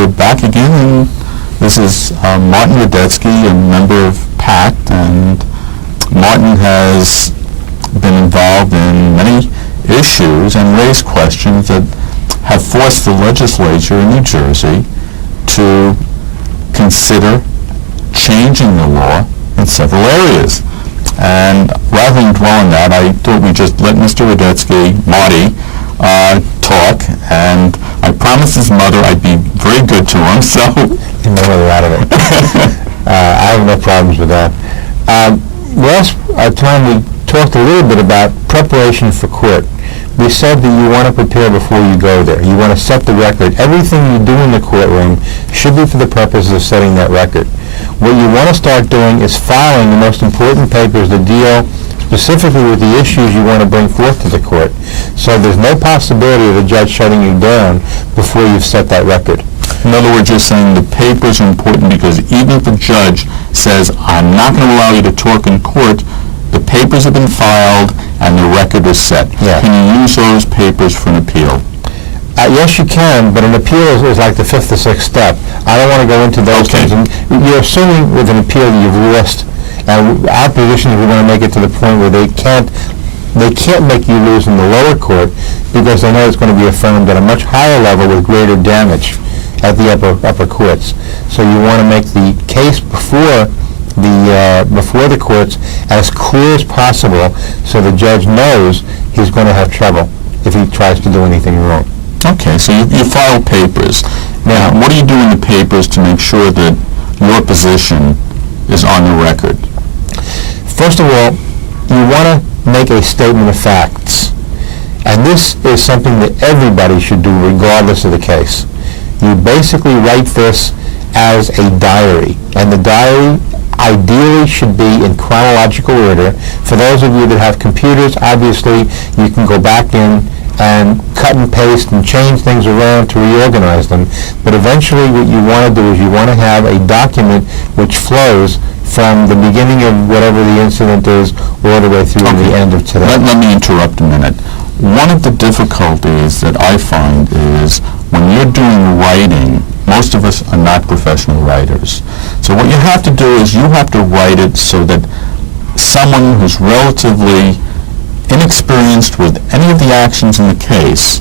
We're back again, and this is Martin Radetsky, a member of PACT, and Martin has been involved in many issues and raised questions that have forced the legislature in New Jersey to consider changing the law in several areas. And rather than dwell on that, I thought we'd just let Mr. Radetsky, Marty, talk, and I promised his mother I'd be very good to him, so... You know a lot of it. I have no problems with that. Last time we talked a little bit about preparation for court. We said that you want to prepare before you go there. You want to set the record. Everything you do in the courtroom should be for the purpose of setting that record. What you want to start doing is filing the most important papers that deal specifically with the issues you want to bring forth to the court. So there's no possibility of the judge shutting you down before you've set that record. In other words, you're saying the papers are important because even if a judge says, I'm not going to allow you to talk in court, the papers have been filed and the record is set. Yeah. Can you use those papers for an appeal? Yes, you can, but an appeal is like the fifth or sixth step. I don't want to go into those things. And you're assuming with an appeal that you've lost. And our position is we want to make it to the point where they can't make you lose in the lower court because they know it's going to be affirmed at a much higher level with greater damage at the upper courts. So you want to make the case before the courts as clear as possible so the judge knows he's going to have trouble if he tries to do anything wrong. Okay, so you file papers. Now, what do you do in the papers to make sure that your position is on the record? First of all, you want to make a statement of facts. And this is something that everybody should do regardless of the case. You basically write this as a diary. And the diary ideally should be in chronological order. For those of you that have computers, obviously you can go back in and cut and paste and change things around to reorganize them. But eventually what you want to do is you want to have a document which flows from the beginning of whatever the incident is all the way through to the end of today. Let me interrupt a minute. One of the difficulties that I find is when you're doing writing, most of us are not professional writers. So what you have to do is you have to write it so that someone who's relatively inexperienced with any of the actions in the case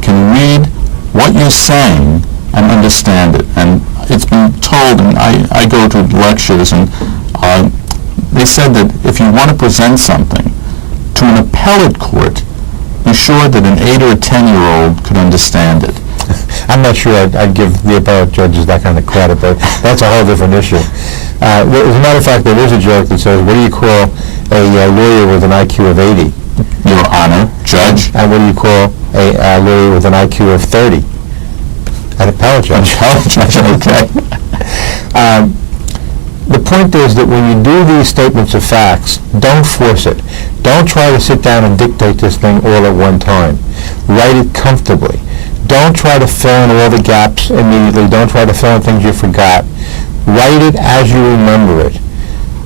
can read what you're saying and understand it. And it's been told, and I go to lectures, and they said that if you want to present something to an appellate court, be sure that an 8 or a 10-year-old could understand it. I'm not sure I'd give the appellate judges that kind of credit, but that's a whole different issue. As a matter of fact, there is a joke that says, what do you call a lawyer with an IQ of 80? Your Honor, Judge. And what do you call a lawyer with an IQ of 30? An appellate judge. Appellate judge, okay. The point is that when you do these statements of facts, don't force it. Don't try to sit down and dictate this thing all at one time. Write it comfortably. Don't try to fill in all the gaps immediately. Don't try to fill in things you forgot. Write it as you remember it.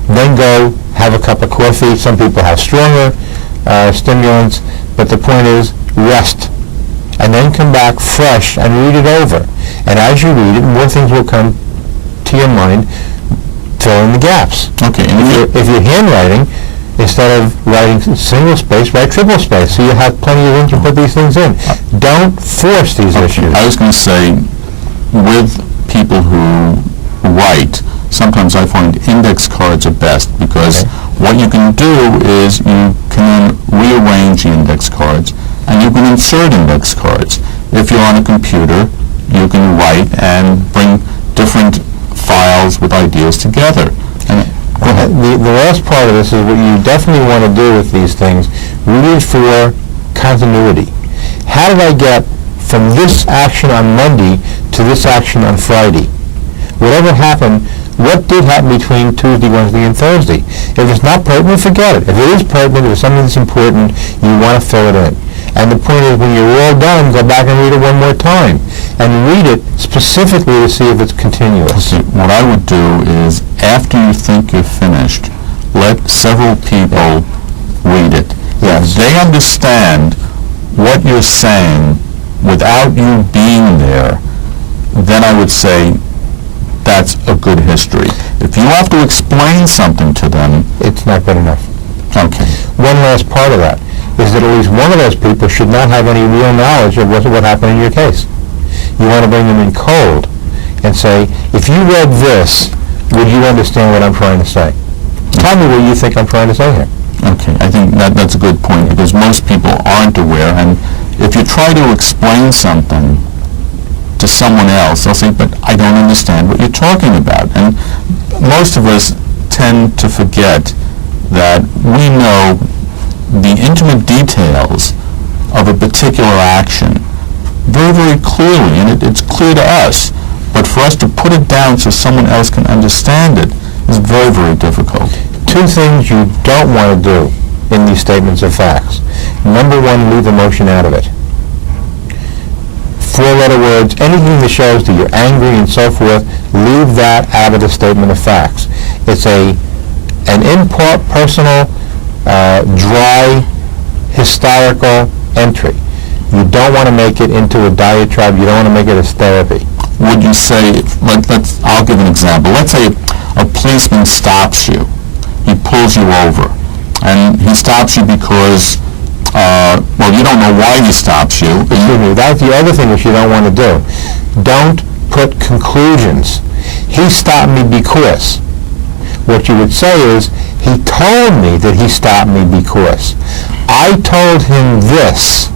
Then go have a cup of coffee. Some people have stronger stimulants, but the point is rest. And then come back fresh and read it over. And as you read it, more things will come to your mind. Fill in the gaps. Okay. And if you're handwriting, instead of writing single space, write triple space, so you have plenty of room to put these things in. Don't force these issues. I was going to say, with people who write, sometimes I find index cards are best because what you can do is you can rearrange the index cards and you can insert index cards. If you're on a computer, you can write and bring different files with ideas together. And go ahead. The last part of this is what you definitely want to do with these things. Read for continuity. How did I get from this action on Monday to this action on Friday? Whatever happened, what did happen between Tuesday, Wednesday, and Thursday? If it's not pertinent, forget it. If it is pertinent, if it's something that's important, you want to fill it in. And the point is, when you're all done, go back and read it one more time. And read it specifically to see if it's continuous. Okay. What I would do is, after you think you're finished, let several people read it. Yes. If they understand what you're saying without you being there, then I would say that's a good history. If you have to explain something to them, It's not good enough. okay. One last part of that is that at least one of those people should not have any real knowledge of what happened in your case. You want to bring them in cold and say, if you read this, would you understand what I'm trying to say? Tell me what you think I'm trying to say here. Okay, I think that's a good point, because most people aren't aware, and if you try to explain something to someone else, they'll say, but I don't understand what you're talking about. And most of us tend to forget that we know the intimate details of a particular action very, very clearly, and it's clear to us. But for us to put it down so someone else can understand it is very, very difficult. Two things you don't want to do in these statements of facts. Number one, leave emotion out of it. Four-letter words, anything that shows that you're angry and so forth, leave that out of the statement of facts. It's an impersonal, dry, hysterical entry. You don't want to make it into a diatribe. You don't want to make it as therapy. Would you say, I'll give an example. Let's say a policeman stops you. He pulls you over. And he stops you because, you don't know why he stops you. Excuse me, that's the other thing that you don't want to do. Don't put conclusions. He stopped me because. What you would say is, he told me that he stopped me because. I told him this.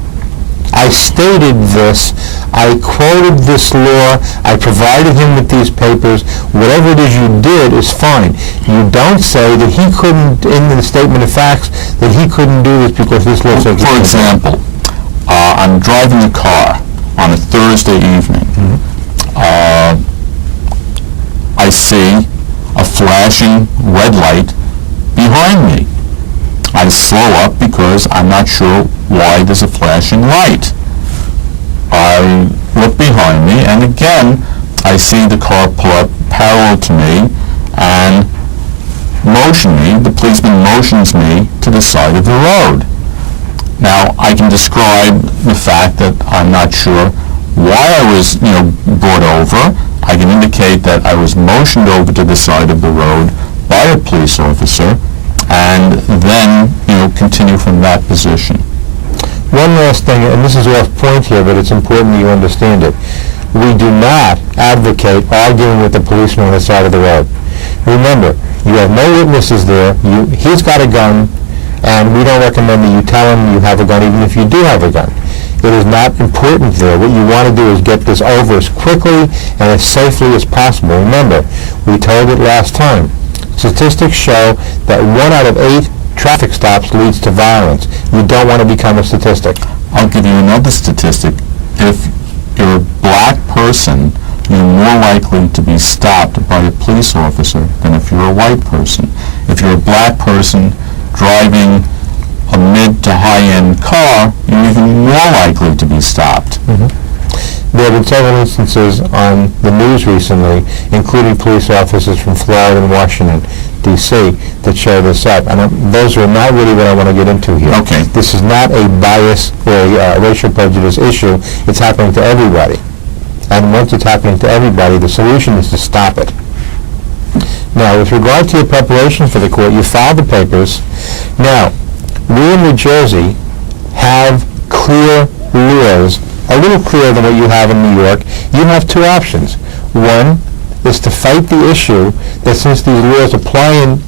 I stated this. I quoted this law. I provided him with these papers. Whatever it is you did is fine. You don't say that he couldn't, in the statement of facts, that he couldn't do this because this law says. For example, I'm driving a car on a Thursday evening. I see a flashing red light behind me. I slow up because I'm not sure why there's a flashing light. I look behind me, and again, I see the car pull up parallel to me and motion me. The policeman motions me to the side of the road. Now, I can describe the fact that I'm not sure why I was, brought over. I can indicate that I was motioned over to the side of the road by a police officer, and then, continue from that position. One last thing, and this is off point here, but it's important that you understand it. We do not advocate arguing with the policeman on the side of the road. Remember, you have no witnesses there. He's got a gun, and we don't recommend that you tell him you have a gun, even if you do have a gun. It is not important there. What you want to do is get this over as quickly and as safely as possible. Remember, we told it last time. Statistics show that 1 out of 8 traffic stops leads to violence. You don't want to become a statistic. I'll give you another statistic. If you're a black person, you're more likely to be stopped by a police officer than if you're a white person. If you're a black person driving a mid to high-end car, you're even more likely to be stopped. There have been several instances on the news recently, including police officers from Florida and Washington, D.C., that show this up. And those are not really what I want to get into here. Okay. This is not a bias or a racial prejudice issue. It's happening to everybody. And once it's happening to everybody, the solution is to stop it. Now, with regard to your preparation for the court, you filed the papers. Now, we in New Jersey have clear laws, a little clearer than what you have in New York. You have two options. One is to fight the issue that since these laws apply in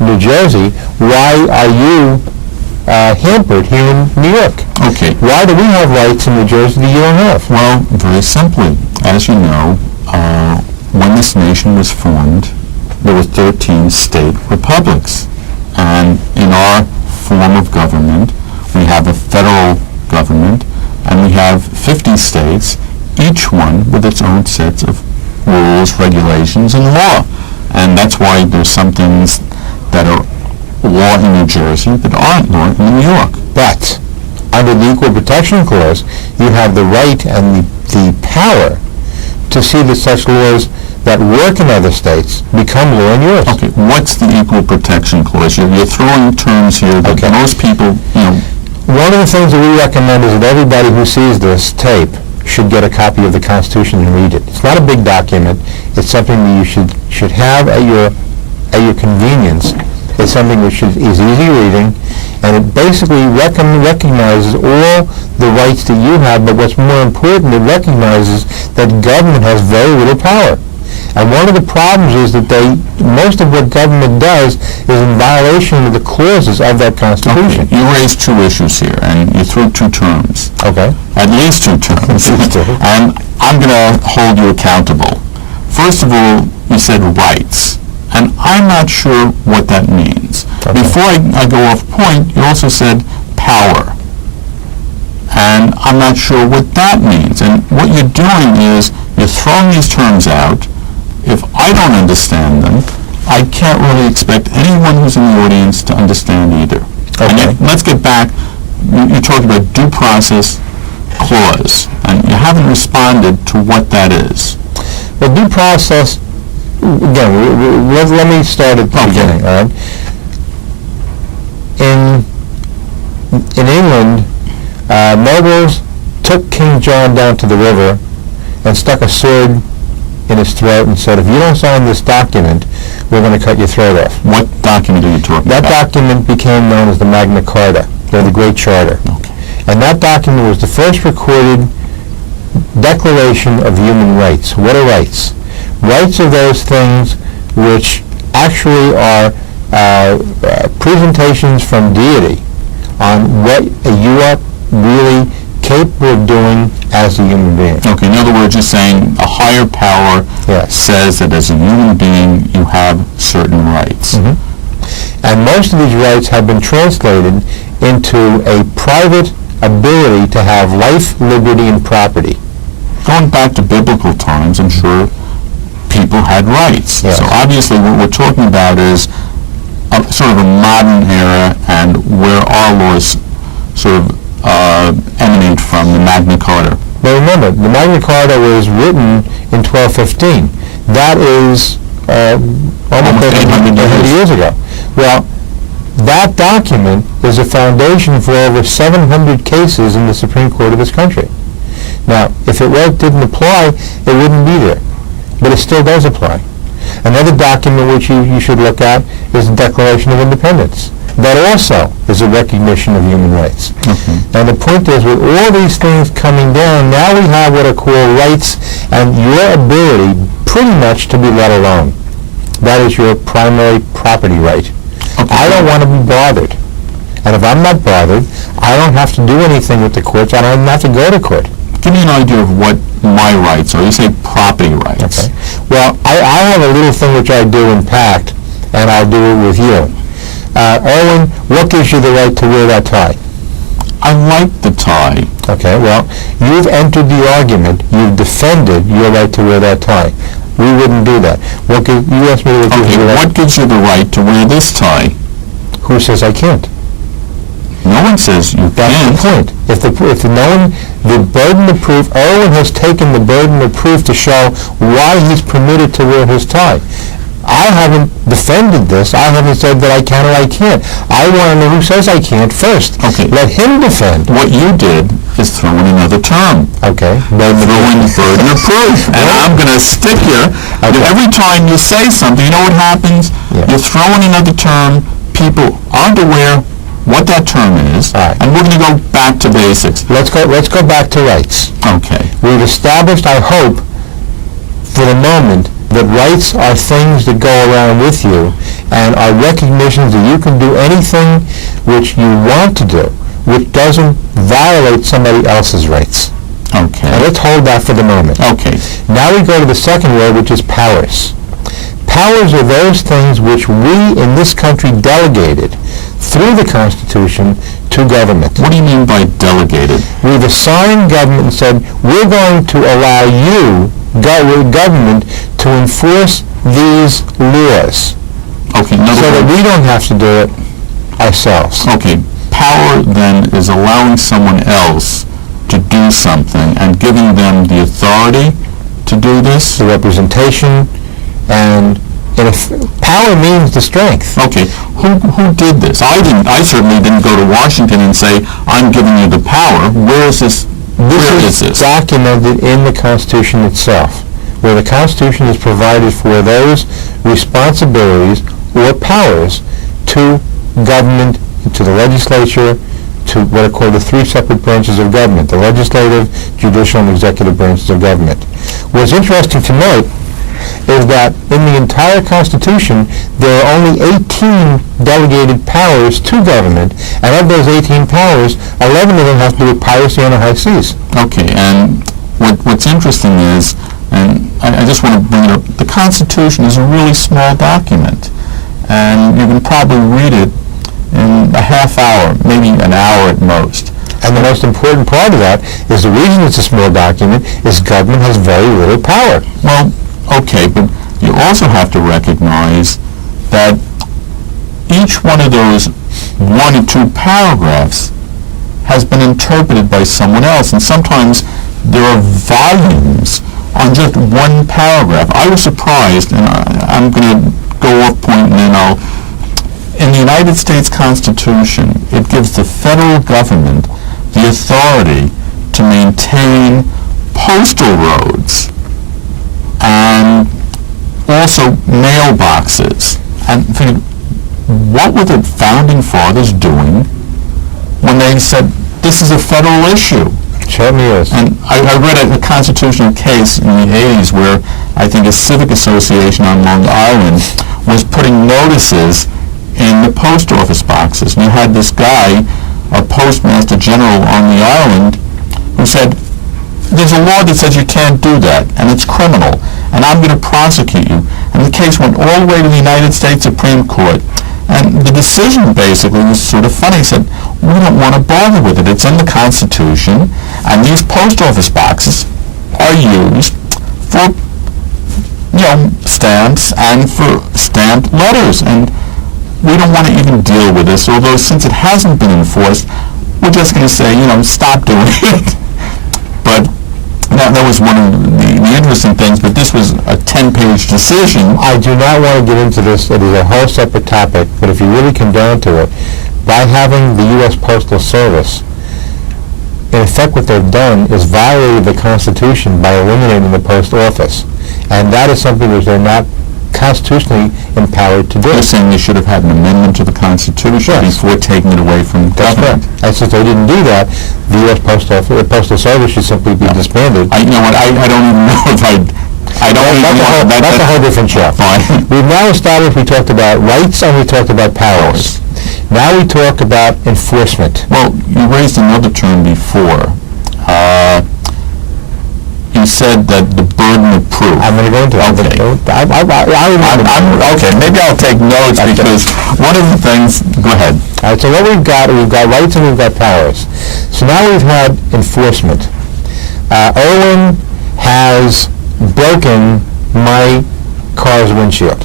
New Jersey, why are you hampered here in New York? Okay. Why do we have rights in New Jersey that you don't have? Well, very simply, as you know, when this nation was formed, there were 13 state republics. And in our form of government, we have a federal government, and we have 50 states, each one with its own sets of rules, regulations, and law. And that's why there's some things that are law in New Jersey that aren't law in New York. But under the Equal Protection Clause, you have the right and the power to see that such laws that work in other states become law in yours. Okay, what's the Equal Protection Clause? You're throwing terms here that most people, One of the things that we recommend is that everybody who sees this tape should get a copy of the Constitution and read it. It's not a big document. It's something that you should have at your convenience. It's something which is easy reading, and it basically recognizes all the rights that you have, but what's more important, it recognizes that government has very little power. And one of the problems is that most of what government does is in violation of the clauses of that Constitution. Okay. You raised two issues here, and you threw two terms. Okay. At least two terms. And I'm going to hold you accountable. First of all, you said rights, and I'm not sure what that means. Okay. Before I go off point, you also said power, and I'm not sure what that means. And what you're doing is you're throwing these terms out. If I don't understand them, I can't really expect anyone who's in the audience to understand either. Okay. And yet, let's get back. You're talking about due process clause, and you haven't responded to what that is. Well, due process, again, let me start at the beginning, all right? In England, nobles took King John down to the river and stuck a sword in his throat and said, if you don't sign this document, we're going to cut your throat off. What document are you talking That about? document became known as the Magna Carta, or the Great Charter. Okay. And that document was the first recorded declaration of human rights. What are rights? Rights are those things which actually are presentations from deity on what you are really capable of doing as a human being. Okay, in other words, you're saying a higher power Yes. says that as a human being you have certain rights. Mm-hmm. And most of these rights have been translated into a private ability to have life, liberty, and property. Going back to biblical times, I'm sure people had rights. Yes. So obviously what we're talking about is sort of a modern era, and where our laws sort of emanate from the Magna Carta. But remember, the Magna Carta was written in 1215. That is almost 800 years ago. Well, that document is a foundation for over 700 cases in the Supreme Court of this country. Now, if it didn't apply, it wouldn't be there. But it still does apply. Another document which you should look at is the Declaration of Independence. That also is a recognition of human rights. Mm-hmm. And the point is, with all these things coming down, now we have what are called rights, and your ability pretty much to be let alone. That is your primary property right. Okay. I don't want to be bothered. And if I'm not bothered, I don't have to do anything with the courts. I don't even have to go to court. Give me an idea of what my rights are. You say property rights. Okay. Well, I have a little thing which I do in PACT, and I'll do it with you. Owen, what gives you the right to wear that tie? I like the tie. Okay, well, you've entered the argument, you've defended your right to wear that tie. We wouldn't do that. You asked me what gives you the right. What gives you the right to wear this tie? Who says I can't? No one says you That's can't. the point. If the burden of proof, Owen has taken the burden of proof to show why he's permitted to wear his tie. I haven't defended this. I haven't said that I can or I can't. I want to know who says I can't first. Okay. Let him defend. What you did is throw in another term. Okay. Throw in the burden of proof. And I'm going to stick here. Okay. Every time you say something, you know what happens? Yeah. You throw in another term. People aren't aware what that term is. All right. And we're going to go back to basics. Let's go back to rights. Okay. We've established, I hope, for the moment, that rights are things that go around with you and are recognitions that you can do anything which you want to do, which doesn't violate somebody else's rights. Okay. Now let's hold that for the moment. Okay. Now we go to the second word, which is powers. Powers are those things which we in this country delegated through the Constitution to government. What do you mean by delegated? We've assigned government and said, we're going to allow you, government, to enforce these laws Okay. so that we don't have to do it ourselves. Okay. Power then is allowing someone else to do something and giving them the authority to do this? The representation, and power means the strength. Okay. Who did this? I certainly didn't go to Washington and say, I'm giving you the power. Where is this This is documented in the Constitution itself, where the Constitution is provided for those responsibilities or powers to government, to the legislature, to what are called the three separate branches of government, the legislative, judicial, and executive branches of government. What's interesting to note is that in the entire Constitution, there are only 18 delegated powers to government, and of those 18 powers, 11 of them have to do with piracy on the high seas. Okay, and what's interesting is, and I just want to bring it up, the Constitution is a really small document, and you can probably read it in a half hour, maybe an hour at most. And the most important part of that is the reason it's a small document is government has very little power. Well, okay, but you also have to recognize that each one of those 1 or 2 paragraphs has been interpreted by someone else, and sometimes there are volumes on just one paragraph. I was surprised, and I'm going to go off point and then in the United States Constitution, it gives the federal government the authority to maintain postal roads and also mailboxes. And figured, what were the founding fathers doing when they said this is a federal issue? Certainly is. And I read a constitutional case in the 80s where I think a civic association on Long Island was putting notices in the post office boxes. And you had this guy, a postmaster general on the island, who said, there's a law that says you can't do that, and it's criminal, and I'm going to prosecute you. And the case went all the way to the United States Supreme Court. And the decision basically was sort of funny. He said, we don't want to bother with it. It's in the Constitution, and these post office boxes are used for, stamps and for stamped letters. And we don't want to even deal with this, although since it hasn't been enforced, we're just going to say, stop doing it. But that was one of the interesting things, but this was a 10-page decision. I do not want to get into this. It is a whole separate topic, but if you really come down to it, by having the U.S. Postal Service, in effect what they've done is violated the Constitution by eliminating the post office. And that is something which they're not constitutionally empowered to do. They're saying they should have had an amendment to the Constitution before taking it away from government. That's right. And since they didn't do that, the U.S. Postal Service should simply be disbanded. I don't even know if I don't even know. That's a whole different show. Fine. We've now established, we talked about rights and we talked about powers. Now we talk about enforcement. Well, you raised another term before. You said that the burden of proof. I'm going to go into that. Okay. Okay, maybe I'll take notes because one of the things. Go ahead. All right. So what we've got rights and we've got powers. So now we've had enforcement. Owen has broken my car's windshield.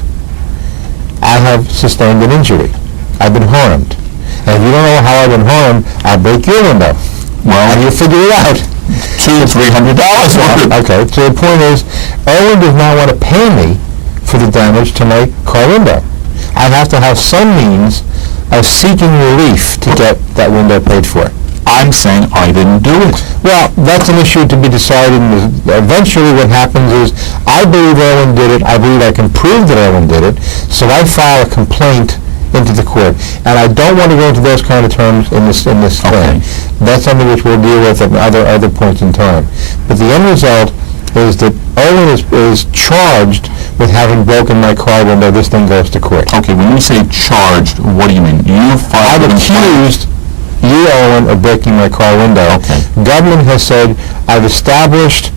I have sustained an injury. I've been harmed. And if you don't know how I've been harmed, I'll break your window. Well, and you'll figure it out. $200 or $300. Okay, so the point is, Owen does not want to pay me for the damage to my car window. I have to have some means of seeking relief to get that window paid for. I'm saying I didn't do it. Well, that's an issue to be decided. Eventually what happens is, I believe Owen did it, I believe I can prove that Owen did it, so I file a complaint into the court. And I don't want to go into those kind of terms in this thing. That's something which we'll deal with at other points in time. But the end result is that Owen is charged with having broken my car window. This thing goes to court. Okay, when you say charged, what do you mean? I've accused you, Owen, of breaking my car window. Okay. Government has said I've established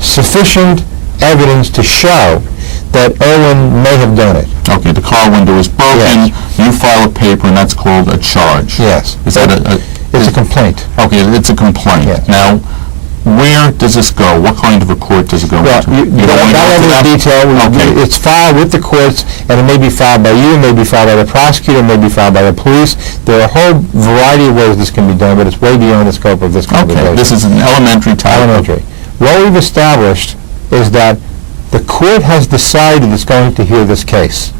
sufficient evidence to show that Owen may have done it. Okay, the car window is broken, Yes. you file a paper, and that's called a charge. Yes. Is that It's a complaint. Okay, it's a complaint. Yes. Now, where does this go? What kind of a court does it go Well, into? you don't want to go into detail. Okay. It's filed with the courts, and it may be filed by you, it may be filed by the prosecutor, it may be filed by the police. There are a whole variety of ways this can be done, but it's way beyond the scope of this conversation. Okay, this is an elementary type. Elementary. What we've established is that the court has decided it's going to hear this case.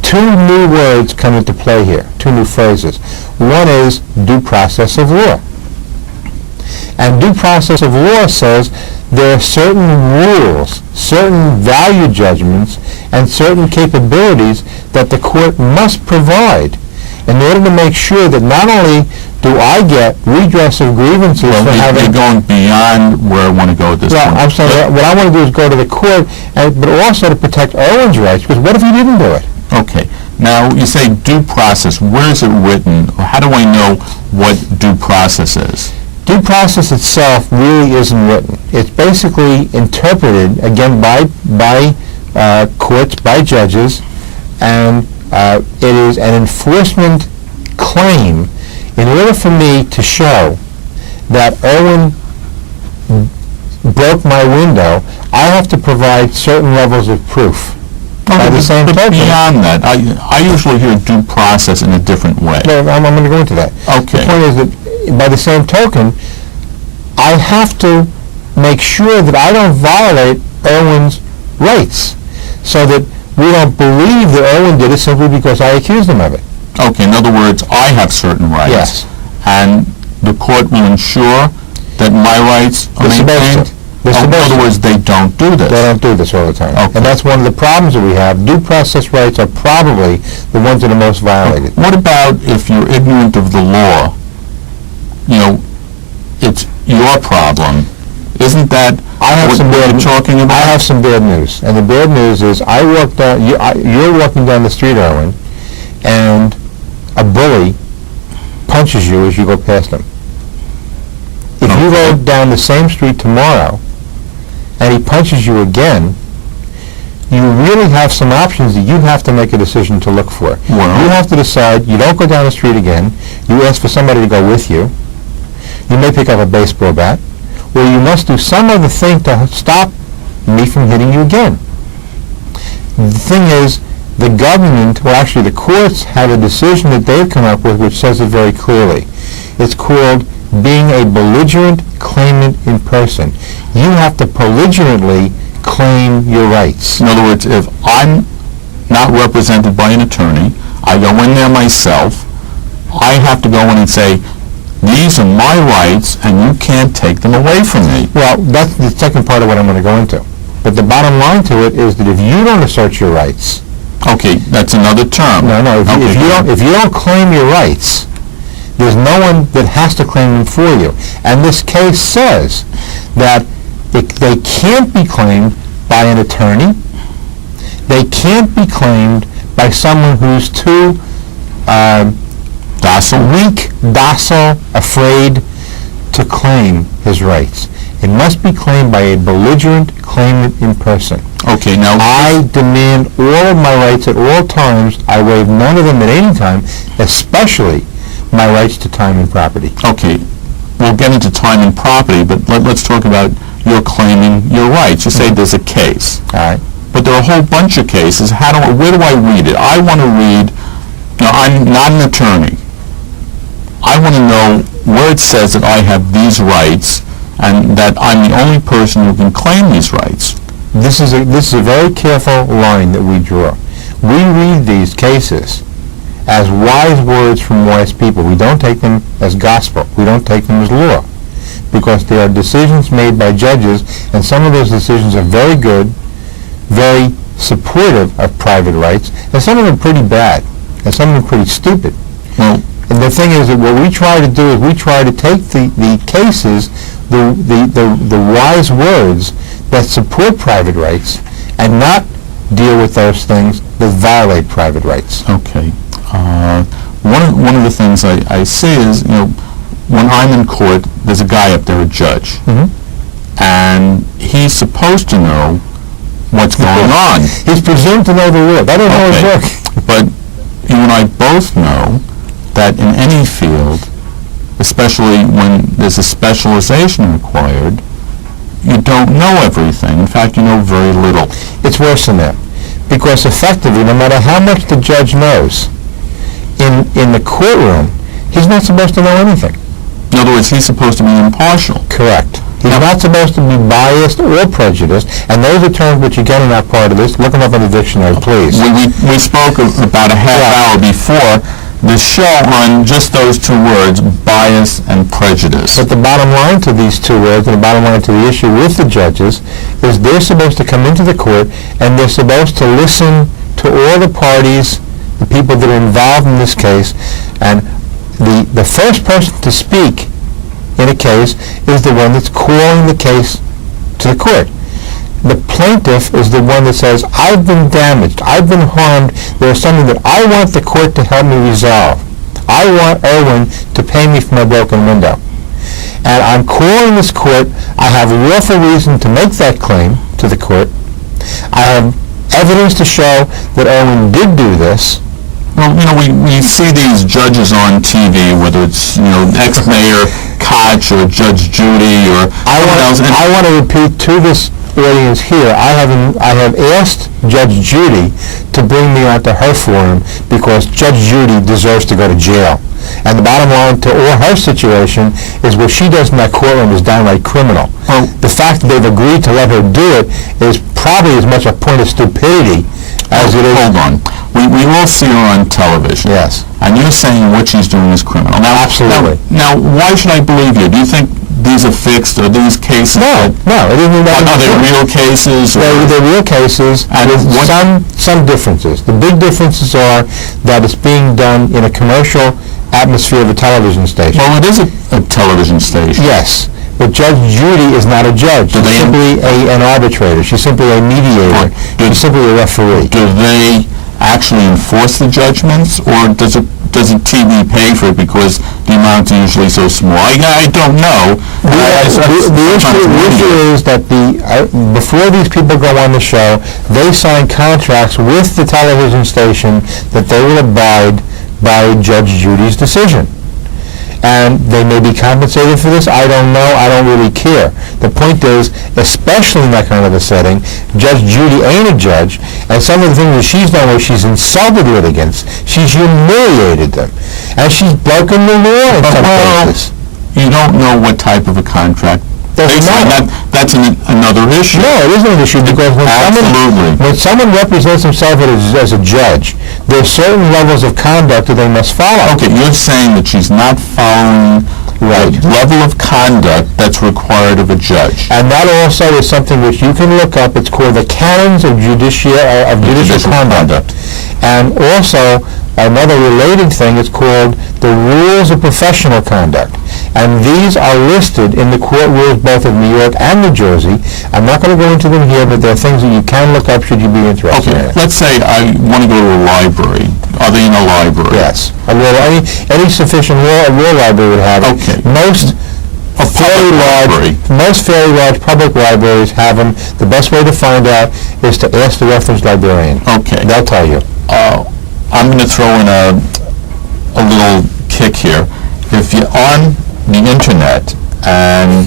Two new words come into play here, two new phrases. One is due process of law. And due process of law says there are certain rules, certain value judgments, and certain capabilities that the court must provide in order to make sure that not only do I get redress of grievances Well, for having... you're going beyond where I want to go at this point. I'm sorry, what I want to do is go to the court, but also to protect Owen's rights, because what if he didn't do it? Okay. Now, you say due process. Where is it written? Or how do I know what due process is? Due process itself really isn't written. It's basically interpreted, again, by courts, by judges, and it is an enforcement claim in order for me to show that Owen broke my window. I have to provide certain levels of proof. By the same But token, beyond that, I usually hear due process in a different way. no, I'm going to go into that. Okay. The point is that by the same token, I have to make sure that I don't violate Owen's rights, so that we don't believe that Owen did it simply because I accused him of it. Okay, in other words, I have certain rights. Yes. And the court will ensure that my rights are They're supposed maintained? to. They're In supposed other to. words, they don't do this. They don't do this all the time. Okay. And that's one of the problems that we have. Due process rights are probably the ones that are most violated. What about if you're ignorant of the law? You know, it's your problem. Isn't that what you're talking about? I have some bad news. And the bad news is you're walking down the street, Owen, and a bully punches you as you go past him. If you go down the same street tomorrow and he punches you again, you really have some options that you have to make a decision to look for. Well, You have to decide you don't go down the street again. You ask for somebody to go with you. You may pick up a baseball bat. Or you must do some other thing to stop me from hitting you again. The thing is, the government, well actually the courts, have a decision that they've come up with which says it very clearly. It's called being a belligerent claimant in person. You have to belligerently claim your rights. in other words, if I'm not represented by an attorney, I go in there myself, I have to go in and say, these are my rights, and you can't take them away from me. Well, that's the second part of what I'm going to go into. But the bottom line to it is that if you don't assert your rights, Okay, that's another term. if you don't claim your rights, there's no one that has to claim them for you. And this case says that they can't be claimed by an attorney. They can't be claimed by someone who's too weak, docile, afraid to claim his rights. It must be claimed by a belligerent claimant in person. Okay, now... I demand all of my rights at all times. I waive none of them at any time, especially my rights to time and property. Okay, we'll get into time and property, but let's talk about your claiming your rights. You say there's a case. All right. But there are a whole bunch of cases. Where do I read it? I want to read... I'm not an attorney. I want to know where it says that I have these rights and that I'm the only person who can claim these rights. This is a very careful line that we draw. We read these cases as wise words from wise people. We don't take them as gospel. We don't take them as law, because they are decisions made by judges, and some of those decisions are very good, very supportive of private rights, and some of them pretty bad, and some of them pretty stupid. Well, and the thing is that what we try to do is we try to take the cases, the wise words that support private rights, and not deal with those things that violate private rights. okay. One of the things I see is, when I'm in court, there's a guy up there, a judge, and he's supposed to know what's going on. He's presumed to know the law. That doesn't always work. But you and I both know that in any field, especially when there's a specialization required, you don't know everything. In fact, you know very little. It's worse than that. Because effectively, no matter how much the judge knows, in the courtroom, he's not supposed to know anything. In other words, he's supposed to be impartial. Correct. He's not supposed to be biased or prejudiced, and those are terms which, again, are not part of this. Look them up in the dictionary, please. We spoke about a half hour before the show on just those two words, bias and prejudice. But the bottom line to these two words, and the bottom line to the issue with the judges, is they're supposed to come into the court and they're supposed to listen to all the parties, the people that are involved in this case, and the first person to speak in a case is the one that's calling the case to the court. The plaintiff is the one that says, I've been damaged, I've been harmed, there's something that I want the court to help me resolve. I want Irwin to pay me for my broken window. And I'm calling this court, I have lawful reason to make that claim to the court. I have evidence to show that Irwin did do this. Well, we see these judges on TV, whether it's, ex-mayor Koch or Judge Judy or someone else. I want to repeat to this audience here, I have asked Judge Judy to bring me onto her forum because Judge Judy deserves to go to jail. And the bottom line to all her situation is what she does in that courtroom is downright criminal. Well, the fact that they've agreed to let her do it is probably as much a point of stupidity as it is. Hold on. We all see her on television. Yes. And you're saying what she's doing is criminal. Now, absolutely. Now, why should I believe you? Do you think these are fixed? Are these cases? No, it isn't that. Are they real cases? They're real cases And with some differences. The big differences are that it's being done in a commercial atmosphere of a television station. Well, it is a television station. Yes, but Judge Judy is not a judge. She's simply an arbitrator. She's simply a mediator. She's simply a referee. Do they actually enforce the judgments, or does a TV pay for it because the amounts are usually so small? I don't know. The issue is that before these people go on the show, they sign contracts with the television station that they will abide by Judge Judy's decision. And they may be compensated for this. I don't know. I don't really care. The point is, especially in that kind of a setting, Judge Judy ain't a judge, and some of the things that she's done where she's insulted litigants, she's humiliated them, and she's broken the law in some cases. You don't know what type of a contract. That's another issue. No, it isn't an issue because when someone represents himself as a judge, there are certain levels of conduct that they must follow. Okay, you're saying that she's not following the level of conduct that's required of a judge. And that also is something which you can look up. It's called the canons of judicial conduct. And also, another related thing is called the rules of professional conduct. And these are listed in the court rules both of New York and New Jersey. I'm not going to go into them here, but there are things that you can look up should you be interested in it. Let's say I want to go to a library. Are they in a library? Yes. Any sufficient law library would have it. Okay. Most fairly large public libraries have them. The best way to find out is to ask the reference librarian. Okay. They'll tell you. I'm going to throw in a little kick here. If you're on the internet and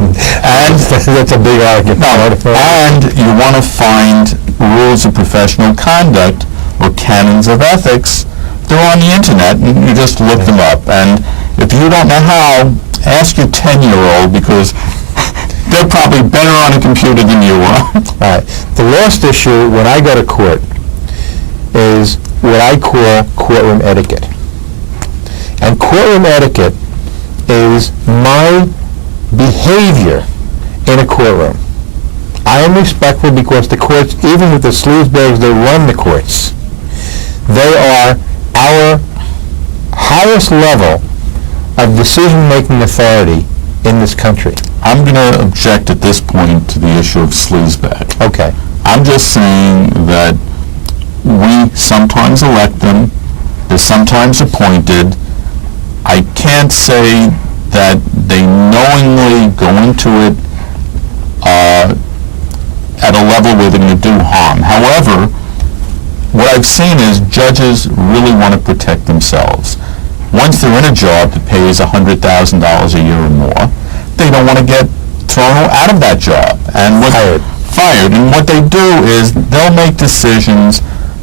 that's a big argument. And you want to find rules of professional conduct or canons of ethics, they're on the internet and you just look them up. And if you don't know how, ask your 10-year-old because they're probably better on a computer than you are. All right. The last issue when I go to court is what I call courtroom etiquette. And courtroom etiquette is my behavior in a courtroom. I am respectful because the courts, even with the sleazebags that run the courts, they are our highest level of decision-making authority in this country. I'm going to object at this point to the issue of sleazebag. Okay. I'm just saying that we sometimes elect them, they're sometimes appointed. I can't say that they knowingly go into it at a level where they're going to do harm. However, what I've seen is judges really want to protect themselves. Once they're in a job that pays $100,000 a year or more, they don't want to get thrown out of that job and fired. And what they do is they'll make decisions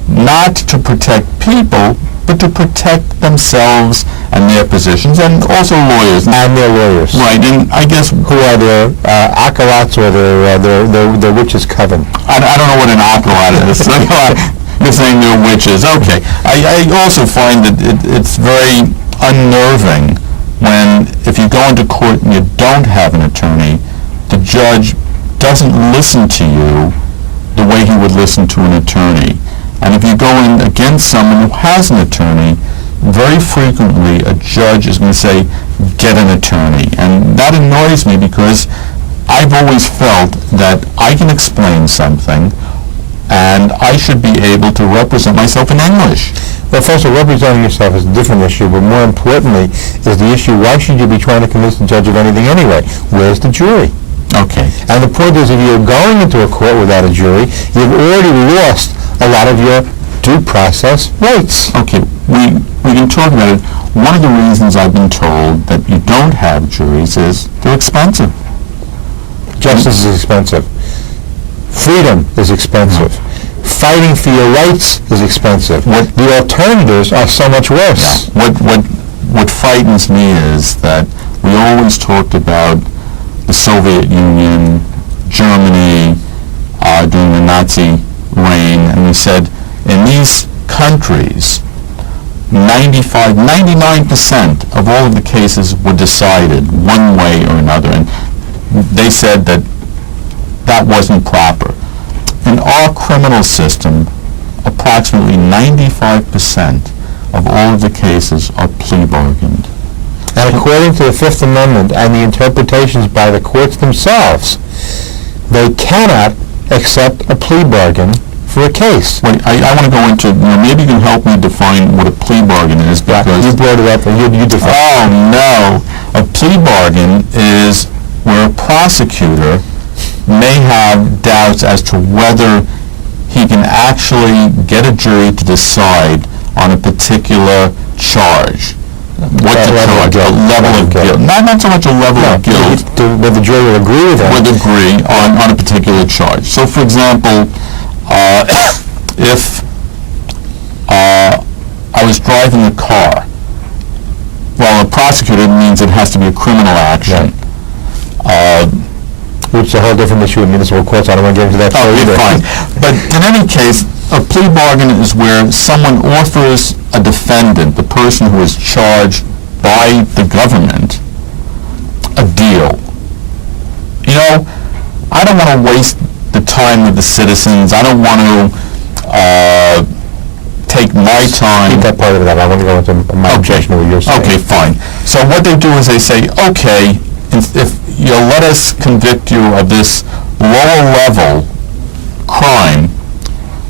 not to protect people, but to protect themselves and their positions, and also lawyers. And their lawyers. Right, and I guess... Who are their acolytes or their witches' coven? I don't know what an acolyte is. You're saying they're witches. Okay. I also find that it's very unnerving when, if you go into court and you don't have an attorney, the judge doesn't listen to you the way he would listen to an attorney. And if you go in against someone who has an attorney, very frequently a judge is going to say, get an attorney. And that annoys me because I've always felt that I can explain something and I should be able to represent myself in English. Well, first of all, representing yourself is a different issue, but more importantly is the issue, why should you be trying to convince the judge of anything anyway? Where's the jury? Okay. And the point is, if you're going into a court without a jury, you've already lost a lot of your due process rights. Okay, we can talk about it. One of the reasons I've been told that you don't have juries is they're expensive. Justice is expensive. Freedom is expensive. Fighting for your rights is expensive. The alternatives are so much worse. Yeah. What frightens me is that we always talked about the Soviet Union, Germany, during the Nazi reign, and we said in these countries, 99% of all of the cases were decided one way or another, and they said that that wasn't proper. In our criminal system, approximately 95% of all of the cases are plea bargained. And according to the Fifth Amendment and the interpretations by the courts themselves, they cannot accept a plea bargain for a case. Wait, I want to go into, maybe you can help me define what a plea bargain is, because... You brought it up, and you define it. Oh, no. A plea bargain is where a prosecutor may have doubts as to whether he can actually get a jury to decide on a particular charge. What the charge, a level of guilt. Not so much a level of guilt. Whether the jury will agree with that. Would agree on a particular charge. So, for example, if I was driving a car, well, a prosecutor means it has to be a criminal action. Right. Which is a whole different issue in municipal courts. I don't want to get into that either. Fine. But in any case, a plea bargain is where someone offers a defendant, the person who is charged by the government, a deal. I don't want to waste the time with the citizens. I don't want to take my time. Keep that part of that. I want to go into my objection to what you're saying. Okay, fine. So what they do is they say, okay, if you'll let us convict you of this lower level crime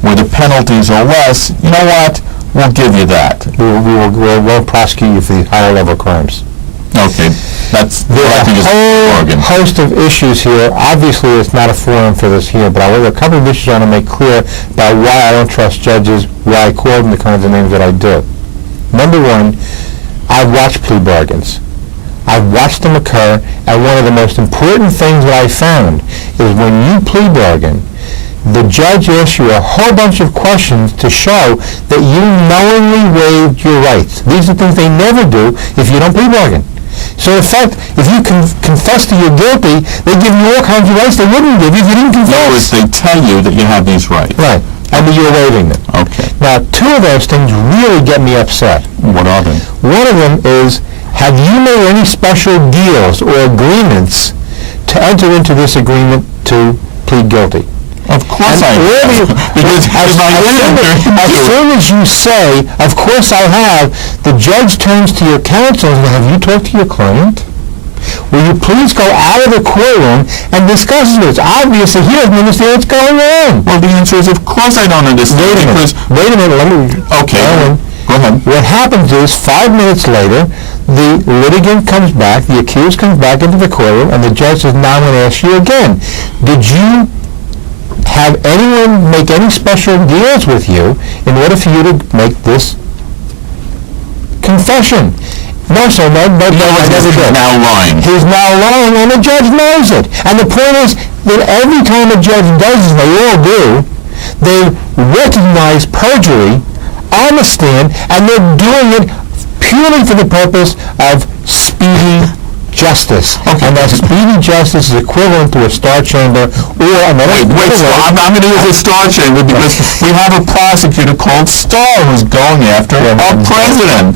where the penalties are less, you know what? We'll give you that. We won't prosecute you for these higher level crimes. Okay, that's There's what I think is a a whole bargain. host of issues here. Obviously, it's not a forum for this here, but there are a couple of issues I want to make clear about why I don't trust judges, why I call them the kinds of names that I do. Number one, I've watched plea bargains. I've watched them occur, and one of the most important things that I found is when you plea bargain, the judge asks you a whole bunch of questions to show that you knowingly waived your rights. These are things they never do if you don't plea bargain. So in fact, if you confess that you're guilty, they give you all kinds of rights they wouldn't give you if you didn't confess. In other words, they tell you that you have these rights. Right, and that you're waiving them. Okay. Now, two of those things really get me upset. What are they? One of them is, have you made any special deals or agreements to enter into this agreement to plead guilty? Of course I have. Because as soon as you say, of course I have, the judge turns to your counsel and says, have you talked to your client? Will you please go out of the courtroom and discuss this? Obviously, he doesn't understand what's going on. Well, the answer is, of course I don't understand. Wait a minute. Let me... Okay, go ahead. What happens is, 5 minutes later, the litigant comes back, the accused comes back into the courtroom, and the judge says, now I'm going to ask you again. Did you have anyone make any special deals with you in order for you to make this confession? No, sir, no, I never did. He's now lying. He's now lying, and the judge knows it. And the point is that every time a judge does this, they all do, they recognize perjury on the stand, and they're doing it purely for the purpose of speedy justice. Okay. And that speedy justice is equivalent to a star chamber or another... Wait, I'm going to use a star chamber because we have a prosecutor called Starr who's going after our president.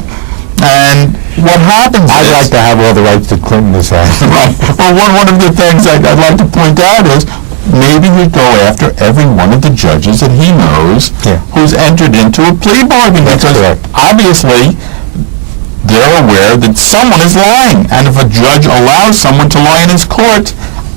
And what happens I'd is... like to have all the rights that Clinton has had. Right. Well, one of the things I'd like to point out is maybe he'd go after every one of the judges that he knows who's entered into a plea bargain. That's because correct. obviously they're aware that someone is lying. And if a judge allows someone to lie in his court,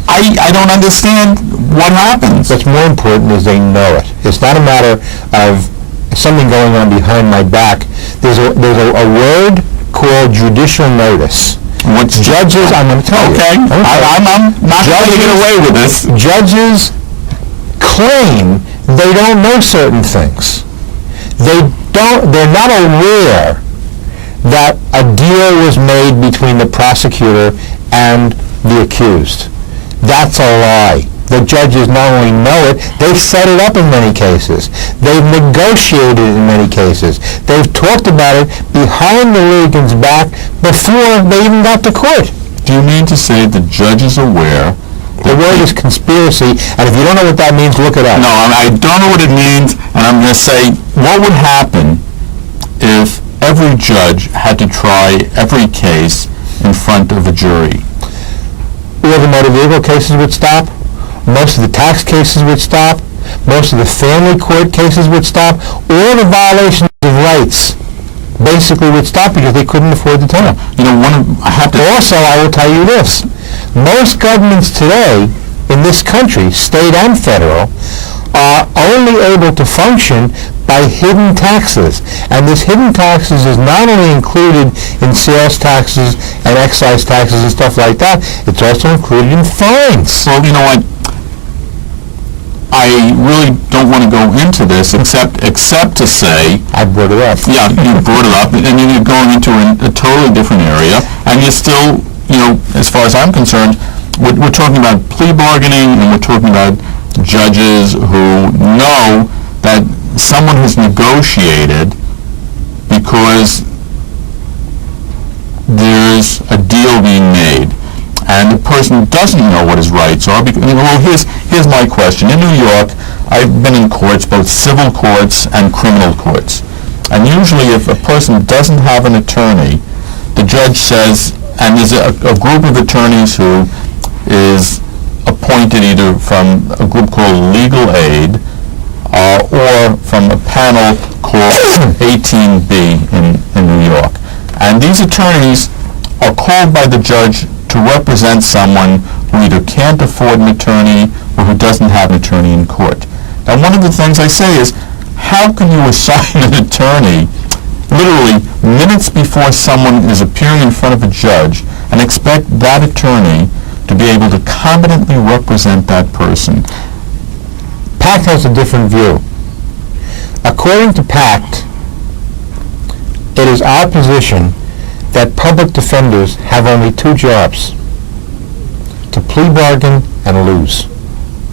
I don't understand what happens. What's more important is they know it. It's not a matter of something going on behind my back. There's a word called judicial notice. What's Judges, I'm going to tell you. Okay. I'm not going to get away with this. Judges claim they don't know certain things. They're not aware that a deal was made between the prosecutor and the accused. That's a lie. The judges not only know it, they've set it up in many cases. They've negotiated it in many cases. They've talked about it behind the litigant's back before they even got to court. Do you mean to say the judge is aware? The word is conspiracy, and if you don't know what that means, look it up. No, I don't know what it means, and I'm going to say, what would happen if every judge had to try every case in front of a jury? All the motor vehicle cases would stop. Most of the tax cases would stop. Most of the family court cases would stop. All the violations of rights basically would stop because they couldn't afford the time. You know, Also, I will tell you this. Most governments today in this country, state and federal, are only able to function by hidden taxes. And this hidden taxes is not only included in sales taxes and excise taxes and stuff like that, it's also included in fines. Well, you know what? I really don't want to go into this except to say... I brought it up. Yeah, you brought it up, and you're going into a totally different area, and you're still, you know, as far as I'm concerned, we're talking about plea bargaining, and we're talking about judges who know that someone has negotiated because there's a deal being made, and the person doesn't know what his rights are. Well, here's my question. In New York, I've been in courts, both civil courts and criminal courts, and usually if a person doesn't have an attorney, the judge says, and there's a group of attorneys who is appointed either from a group called Legal Aid or from a panel called 18B in New York. And these attorneys are called by the judge to represent someone who either can't afford an attorney or who doesn't have an attorney in court. And one of the things I say is, how can you assign an attorney literally minutes before someone is appearing in front of a judge and expect that attorney to be able to competently represent that person? PACT has a different view. According to PACT, it is our position that public defenders have only two jobs: to plea bargain and lose.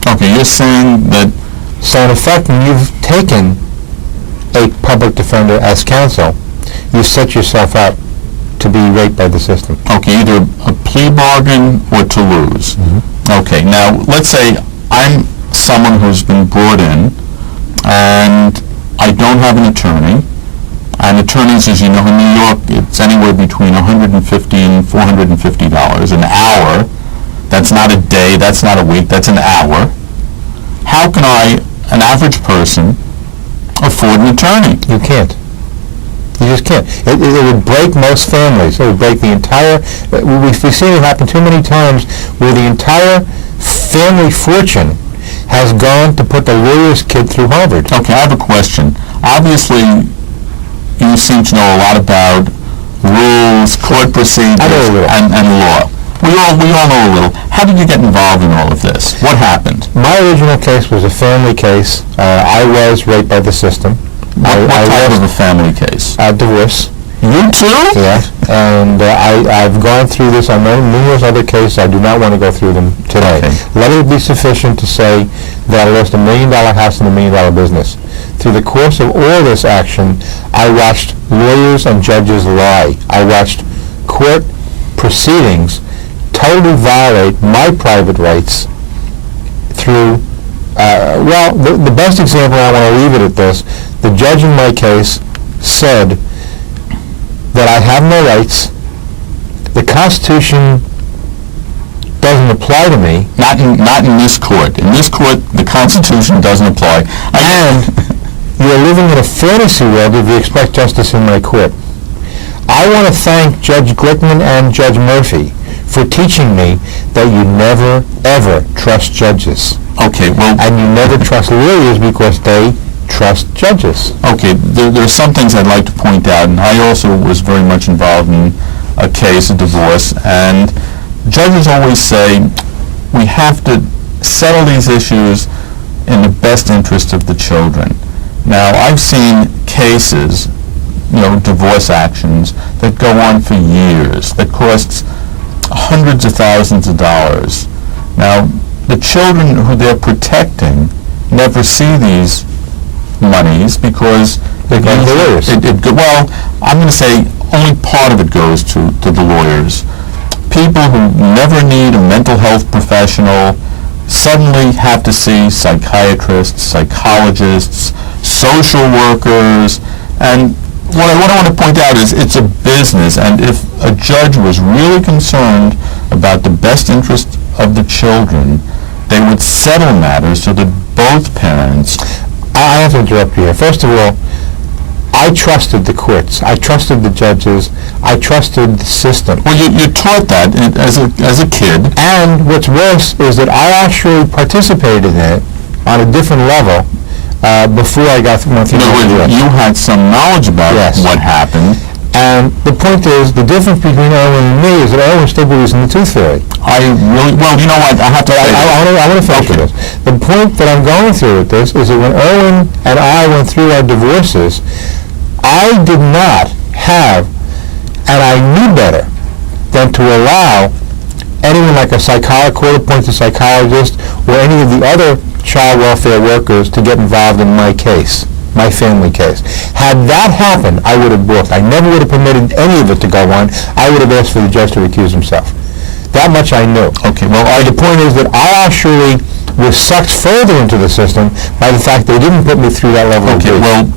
Okay, you're saying that... So in effect, when you've taken a public defender as counsel, you set yourself up to be raped by the system. Okay, either a plea bargain or to lose. Mm-hmm. Okay, now let's say I'm someone who's been brought in and I don't have an attorney. And attorneys, as you know, in New York, it's anywhere between $150 and $450 an hour. That's not a day, that's not a week, that's an hour. How can I, an average person, afford an attorney? You can't. You just can't. It would break most families. It would break the entire... We've seen it happen too many times where the entire family fortune has gone to put the lawyer's kid through Harvard. Okay, I have a question. Obviously, you seem to know a lot about rules, court procedures, and law. We all know a little. How did you get involved in all of this? What happened? My original case was a family case. I was raped by the system. What type of a family case? Divorce. You too? Yeah. And I've gone through this on numerous other cases. I do not want to go through them today. Okay. Let it be sufficient to say that I lost $1 million house and $1 million business. Through the course of all this action, I watched lawyers and judges lie. I watched court proceedings totally violate my private rights through, the best example, I want to leave it at this, the judge in my case said that I have no rights, the Constitution doesn't apply to me. Not in this court. In this court, the Constitution doesn't apply. And you're living in a fantasy world if you expect justice in my court. I want to thank Judge Glickman and Judge Murphy for teaching me that you never, ever trust judges. Okay, well... And you never trust lawyers because they trust judges. Okay, there are some things I'd like to point out, and I also was very much involved in a case, a divorce, and judges always say we have to settle these issues in the best interest of the children. Now, I've seen cases, divorce actions, that go on for years, that costs hundreds of thousands of dollars. Now, the children who they're protecting never see these monies because They go to the lawyers. Well, I'm going to say only part of it goes to the lawyers. People who never need a mental health professional suddenly have to see psychiatrists, psychologists, social workers, and what I want to point out is it's a business, and if a judge was really concerned about the best interest of the children, they would settle matters so that both parents... I have to interrupt you here. First of all, I trusted the courts. I trusted the judges. I trusted the system. Well, you're taught that as a kid. And what's worse is that I actually participated in it on a different level before I went through In other the words, you had some knowledge about Yes. what happened. And the point is, the difference between Erwin and me is that Erwin still believes in the tooth fairy. Well, you know what, I have to say I want to finish Okay. with this. The point that I'm going through with this is that when Erwin and I went through our divorces, I did not have, and I knew better, than to allow anyone like a court-appointed psychologist or any of the other child welfare workers to get involved in my case, my family case. Had that happened, I would have booked. I never would have permitted any of it to go on. I would have asked for the judge to recuse himself. That much I knew. Okay, well, The point is that I actually was sucked further into the system by the fact they didn't put me through that level of Okay, grief. well,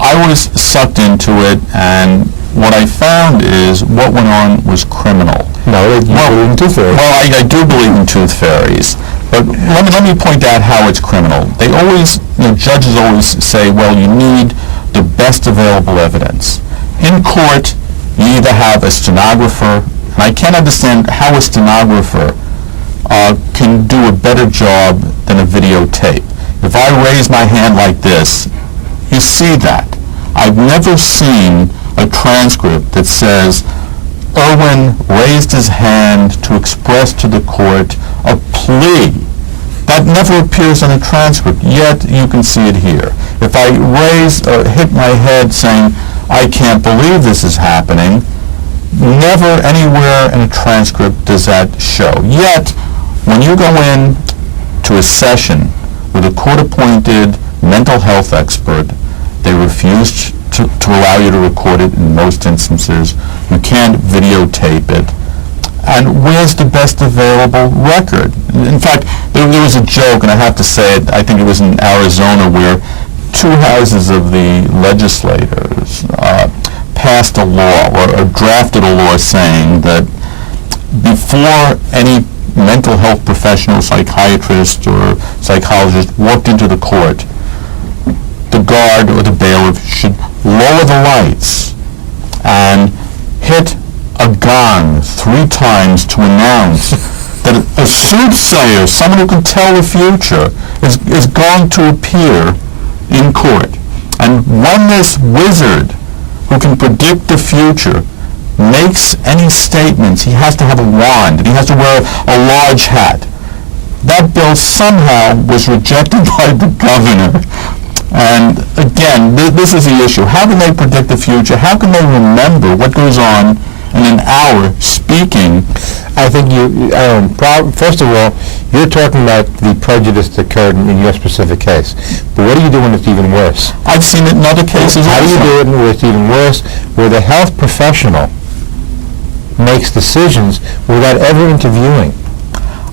I was sucked into it, and what I found is what went on was criminal. No, you believe in tooth fairy. Well, I do believe in tooth fairies, but let me point out how it's criminal. They always, judges always say, well, you need the best available evidence. In court, you either have a stenographer, and I can't understand how a stenographer can do a better job than a videotape. If I raise my hand like this, you see that. I've never seen a transcript that says Erwin raised his hand to express to the court a plea. That never appears in a transcript, yet you can see it here. If I hit my head saying, I can't believe this is happening, never anywhere in a transcript does that show. Yet, when you go in to a session with a court-appointed mental health expert, they refuse to allow you to record it in most instances. You can't videotape it. And where's the best available record? In fact, there was a joke, and I have to say it, I think it was in Arizona, where two houses of the legislators passed a law or drafted a law saying that before any mental health professional, psychiatrist or psychologist walked into the court, the guard or the bailiff should lower the lights and hit a gong 3 times to announce that a soothsayer, someone who can tell the future, is going to appear in court. And when this wizard who can predict the future makes any statements, he has to have a wand, and he has to wear a large hat. That bill somehow was rejected by the governor. And again, this is the issue. How can they predict the future? How can they remember what goes on in an hour speaking? I think first of all, you're talking about the prejudice that occurred in your specific case. But what do you do when it's even worse? I've seen it in other cases How do you also. do it when it's even worse, where the health professional makes decisions without ever interviewing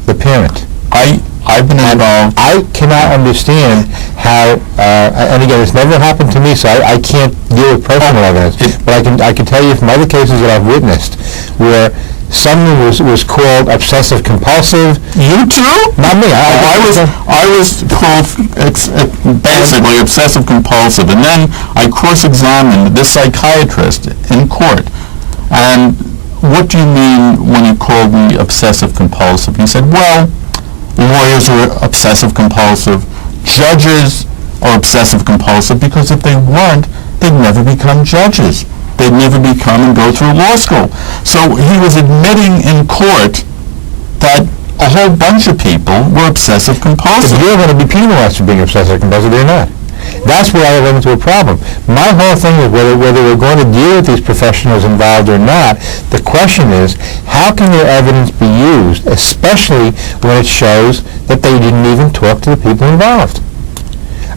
the parent. I've been involved. I cannot understand how, and again, it's never happened to me, so I can't deal with personal evidence, but I can tell you from other cases that I've witnessed where someone was called obsessive compulsive. You too? Not me. I was called basically obsessive compulsive, and then I cross-examined this psychiatrist in court. And what do you mean when you called me obsessive compulsive? He said, well, lawyers are obsessive compulsive, judges are obsessive compulsive, because if they weren't, they'd never become judges. They'd never become and go through law school. So he was admitting in court that a whole bunch of people were obsessive compulsive. If you're going to be penalized for being obsessive compulsive, they're not. That's where I run into a problem. My whole thing is whether we're going to deal with these professionals involved or not, the question is, how can their evidence be used, especially when it shows that they didn't even talk to the people involved?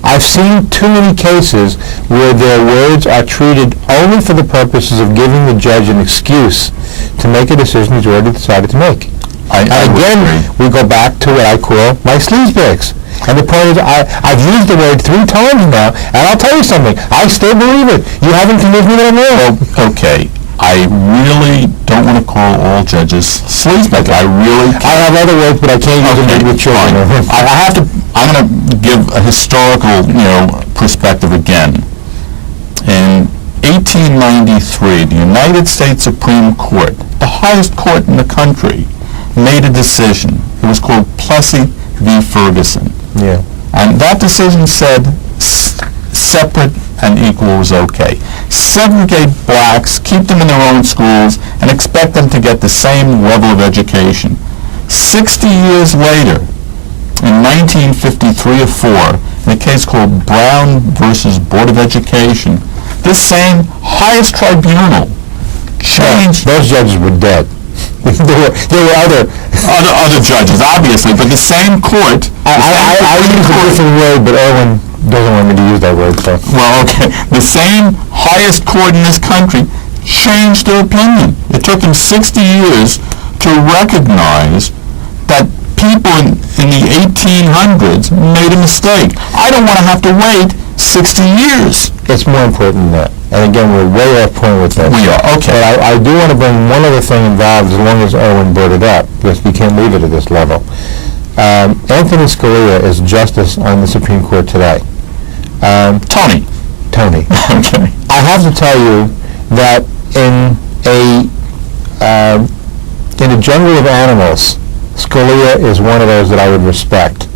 I've seen too many cases where their words are treated only for the purposes of giving the judge an excuse to make a decision he's already decided to make. Again, we go back to what I call my sleazebags. And the point is, I've used the word 3 times now, and I'll tell you something, I still believe it. You haven't convinced me that I'm wrong. Well, okay, I really don't want to call all judges sleazebags. I really can't. I have other words, but I can't use them with children. I'm going to give a historical, perspective again. In 1893, the United States Supreme Court, the highest court in the country, made a decision. It was called Plessy v. Ferguson. Yeah. And that decision said separate and equal was okay. Segregate blacks, keep them in their own schools, and expect them to get the same level of education. 60 years later, in 1953 or 4, in a case called Brown versus Board of Education, this same highest tribunal changed. Those judges were dead. there were other judges, obviously, but the same court. I use a different word, but Owen doesn't want me to use that word. So. Well, okay. The same highest court in this country changed their opinion. It took them 60 years to recognize that people in the 1800s made a mistake. I don't want to have to wait 60 years. It's more important than that. And again, we're way off point with this. We are, okay. But I do want to bring one other thing involved, as long as Owen brought it up, because we can't leave it at this level. Anthony Scalia is justice on the Supreme Court today. Tony. Okay. I have to tell you that in a jungle of animals, Scalia is one of those that I would respect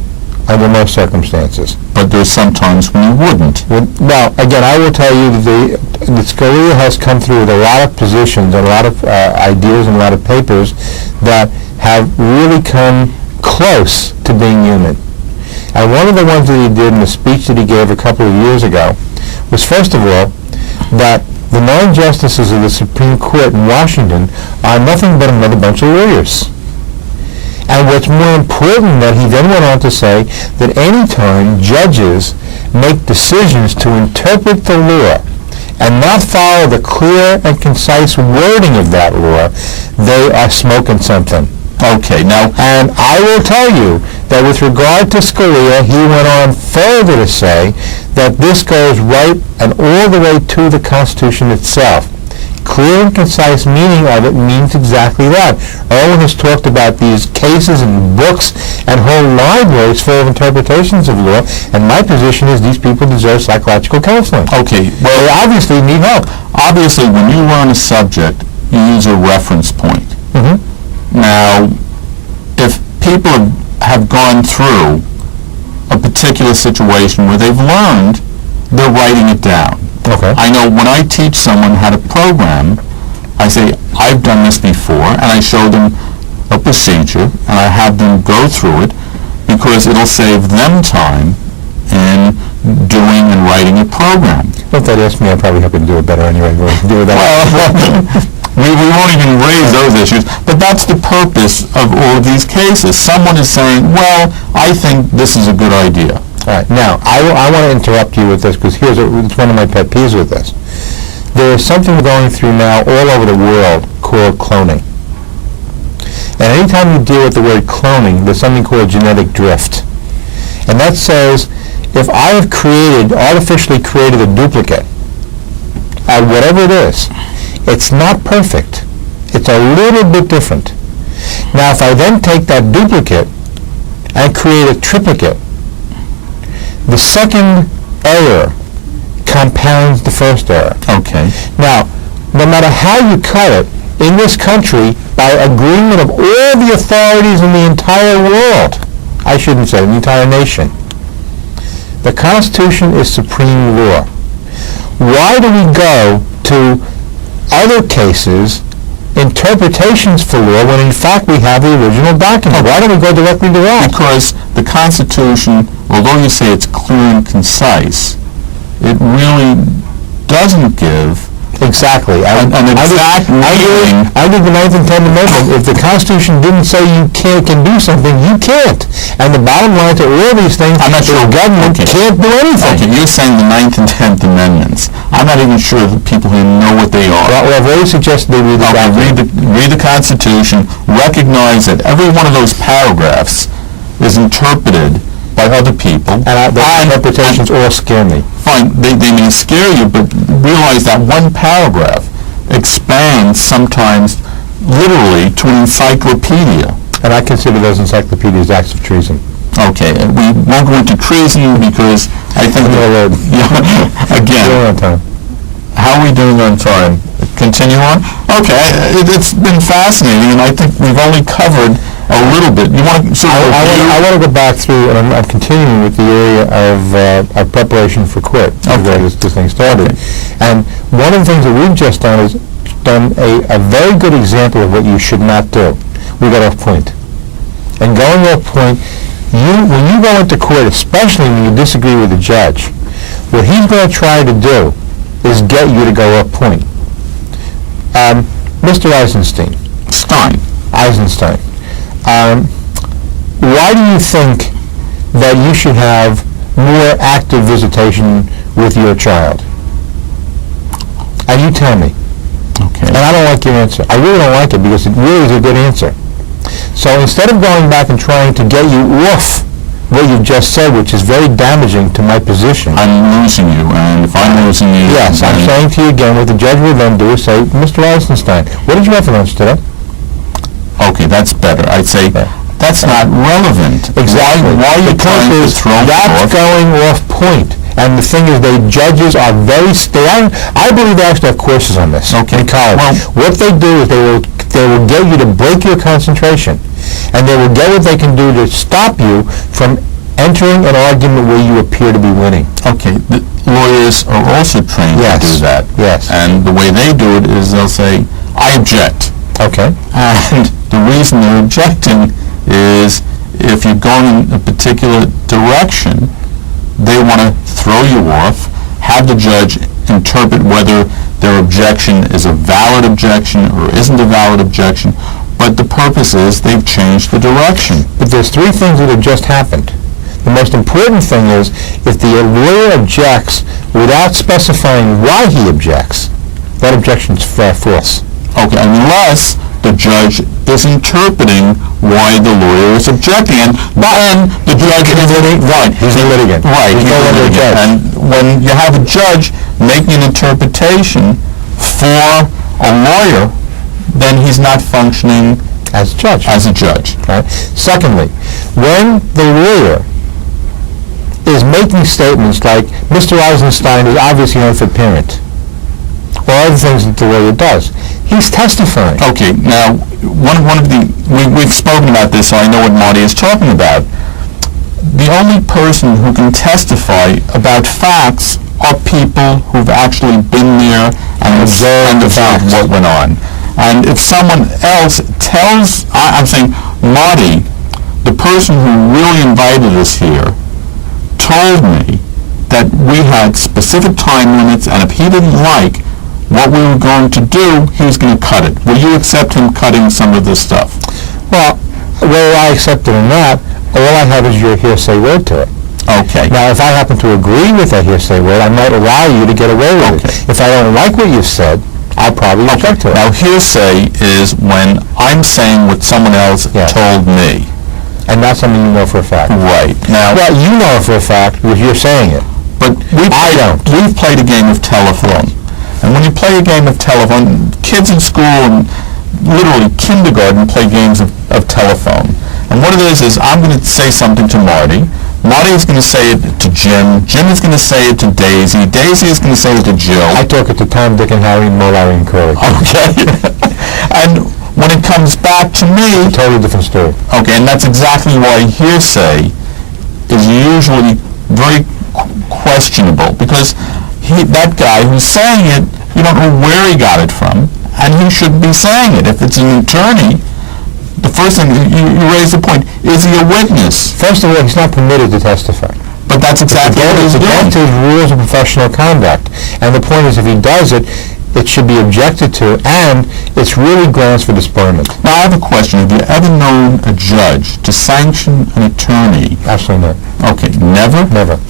under most circumstances. But there's sometimes when you wouldn't. Well, again, I will tell you that Scalia has come through with a lot of positions and a lot of ideas and a lot of papers that have really come close to being human. And one of the ones that he did in the speech that he gave a couple of years ago was, first of all, that the 9 justices of the Supreme Court in Washington are nothing but another bunch of lawyers. And what's more important, that he then went on to say that any time judges make decisions to interpret the law and not follow the clear and concise wording of that law, they are smoking something. Okay, now, and I will tell you that with regard to Scalia, he went on further to say that this goes right and all the way to the Constitution itself. Clear and concise meaning of it means exactly that. Owen has talked about these cases and books and whole libraries full of interpretations of law, and my position is these people deserve psychological counseling. Okay, well, they obviously need help. Obviously, when you learn a subject, you use a reference point. Mm-hmm. Now, if people have gone through a particular situation where they've learned, they're writing it down. Okay. I know when I teach someone how to program, I say, I've done this before, and I show them a procedure, and I have them go through it, because it'll save them time in doing and writing a program. If they'd ask me, I'd probably help you to do it better anyway. We'll do it that we won't even raise those issues, but that's the purpose of all of these cases. Someone is saying, well, I think this is a good idea. All right. Now, I want to interrupt you with this, because it's one of my pet peeves with this. There is something going through now all over the world called cloning. And anytime you deal with the word cloning, there's something called genetic drift. And that says, if I have artificially created a duplicate, whatever it is, it's not perfect. It's a little bit different. Now, if I then take that duplicate and create a triplicate, the second error compounds the first error. Okay. Now, no matter how you cut it, in this country, by agreement of all the authorities in the entire world, I shouldn't say the entire nation, the Constitution is supreme law. Why do we go to other cases, interpretations for law, when in fact we have the original document? Why don't we go directly to that? Because the Constitution, although you say it's clear and concise, it really doesn't give Exactly. an exact meaning. I did the 9th and 10th Amendment. If the Constitution didn't say you can do something, you can't. And the bottom line to all these things I'm not is sure. the government Okay. can't do anything. Okay, you're saying the 9th and 10th Amendments. I'm not even sure that people who know what they are. Well, I've already suggested they read the Okay, document. read the Constitution, recognize that every one of those paragraphs is interpreted by other people. And the interpretations all scare me. Fine, they may scare you, but realize that one paragraph expands sometimes literally to an encyclopedia. And I consider those encyclopedias acts of treason. Okay, we won't go into treason because I think We're again, on time. how are we doing on time? Continue on? Okay, it's been fascinating, and I think we've only covered a little bit. You want to sort of I want to go back through, and I'm continuing with the area of preparation for court, where this thing started. Okay. And one of the things that we've just done is done a very good example of what you should not do. We got off point. And going off point, when you go into court, especially when you disagree with the judge, what he's going to try to do is get you to go off point. Mr. Eisenstein. Eisenstein. Why do you think that you should have more active visitation with your child? And you tell me. Okay. And I don't like your answer. I really don't like it because it really is a good answer. So instead of going back and trying to get you off what you've just said, which is very damaging to my position. I'm losing you, and if I'm losing you... Yes, I'm then- saying to you again, what the judge will then do is say, Mr. Eisenstein, what did you have for lunch today? Okay, that's better. I'd say that's not relevant. Exactly. Why are you trying to throw me That's off? going off point. And the thing is, the judges are very I believe they actually have courses on this Okay. in college. Well- What they do is they will get you to break your concentration, and they will get what they can do to stop you from entering an argument where you appear to be winning. Okay, the lawyers are also trained Yes. to do that. Yes. And the way they do it is they'll say, I object. Okay. And the reason they're objecting is if you're going in a particular direction, they want to throw you off, have the judge interpret whether their objection is a valid objection or isn't a valid objection, but the purpose is they've changed the direction. But there's three things that have just happened. The most important thing is if the lawyer objects without specifying why he objects, that objection's false. Okay, unless the judge is interpreting why the lawyer is objecting, and then the judge is right. He's a litigant. Right, He's he's no a longer a litigant. judge. And when you have a judge making an interpretation for a lawyer, then he's not functioning As a judge. as a judge. Right? Secondly, when the lawyer is making statements like, Mr. Eisenstein is obviously an unfit parent, or other things that the lawyer does, he's testifying. Okay, now, one of the, we've spoken about this, so I know what Marty is talking about. The only person who can testify about facts are people who've actually been there and observed what went on. And if someone else tells, I'm saying, Marty, the person who really invited us here, told me that we had specific time limits, and if he didn't like what we were going to do, he was going to cut it. Will you accept him cutting some of this stuff? Well, whether I accept it or not, all I have is your hearsay word to it. Okay. Now, if I happen to agree with that hearsay word, I might allow you to get away with Okay. it. If I don't like what you said, I'll probably object to it. Now, hearsay is when I'm saying what someone else told me. And not something you know for a fact. Right. Now, well, you know for a fact because you're saying it. But we've played a game of telephone. And when you play a game of telephone, kids in school and literally kindergarten play games of telephone. And what it is I'm going to say something to Marty. Marty is going to say it to Jim. Jim is going to say it to Daisy. Daisy is going to say it to Jill. I talk it to Tom, Dick, and Harry, Mo, Larry, and Curly. Okay. And when it comes back to me... Totally different story. Okay, and that's exactly why hearsay is usually very questionable, because that guy who's saying it, you don't know where he got it from, and he shouldn't be saying it. If it's an attorney, the first thing, you raise the point, is he a witness? First of all, he's not permitted to testify. But that's exactly what he's doing. It's against his rules of professional conduct. And the point is, if he does it, it should be objected to, and it's really grounds for disbarment. Now, I have a question. Have you ever known a judge to sanction an attorney? Absolutely not. Okay, never? Never.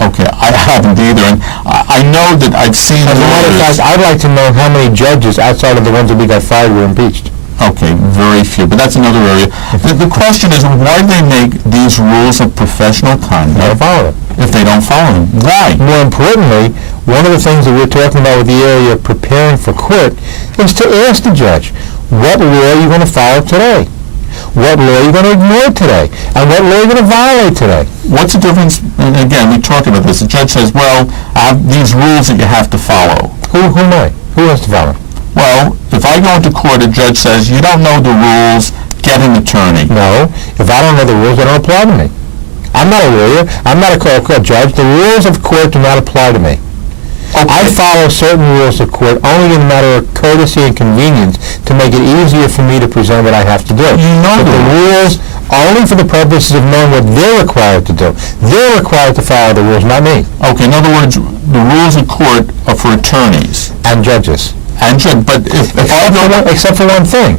Okay, I haven't either, and I know that I've seen... As a matter of fact, I'd like to know how many judges outside of the ones that we got fired were impeached. Okay, very few, but that's another area. The question is, why do they make these rules of professional conduct? They don't follow them. If they don't follow them, why? More importantly, one of the things that we're talking about with the area of preparing for court is to ask the judge, what law are you going to follow today? What law are you going to ignore today? And what law are you going to violate today? What's the difference? And again, we talk about this. The judge says, well, I have these rules that you have to follow. Who am I? Who has to follow? Well, if I go into court, a judge says, you don't know the rules, get an attorney. No. If I don't know the rules, they don't apply to me. I'm not a lawyer. I'm not a court judge. The rules of court do not apply to me. Okay. I follow certain rules of court only in a matter of courtesy and convenience to make it easier for me to present what I have to do. You know but the rules only for the purposes of knowing what they're required to do. They're required to follow the rules, not me. Okay, in other words, the rules of court are for attorneys. And judges. But if I don't... Except for one thing.